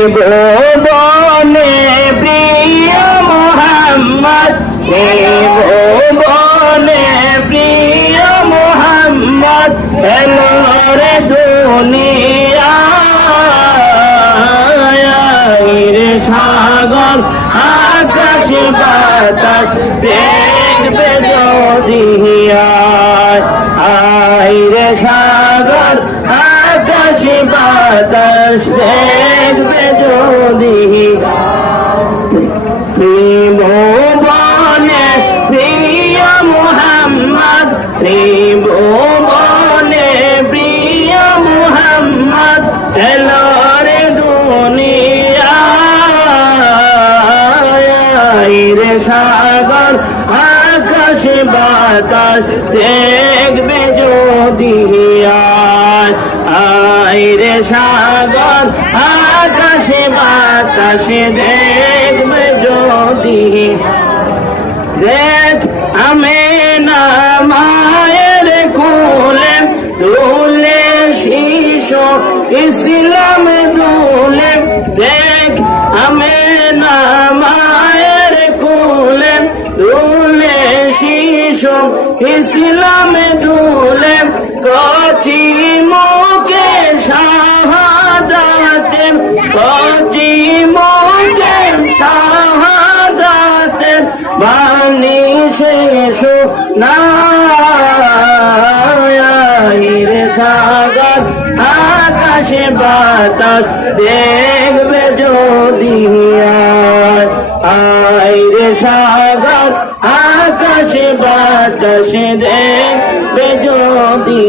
ত্রিভুবনে প্রিয় মোহাম্মদ, ত্রিভুবনে প্রিয় মোহাম্মদ এলো রে দুনিয়ায়। রে সাগর আকাশ বাতাস দেখবে যদি আয় রে সাগর আকাশ বাতাস দেখবে যদি। ত্রিভুবনে প্রিয় মোহাম্মদ, ত্রিভুবনে প্রিয় মোহাম্মদ এলো রে দুনিয়ায়। রে সাগর আকাশ বাতাস দেখবে যদি আয় রে সাগর আকাশ বাতাস দেখবে যদি। দেখ আমেনা মায়ের কোলে দুলে শিশু ইসলাম দুলে। দেখ আমেনা মায়ের কোলে দুলে শিশু ইসলাম দুলে। কচি মুখে শাহাদাতে, কচি মুখে শাহাদাতে বাণী শেষ নাই। রে সাগর আকাশ বাতাস দেখবে যদি আয় রে সাগর আকাশ বাতাস দেখবে যদি।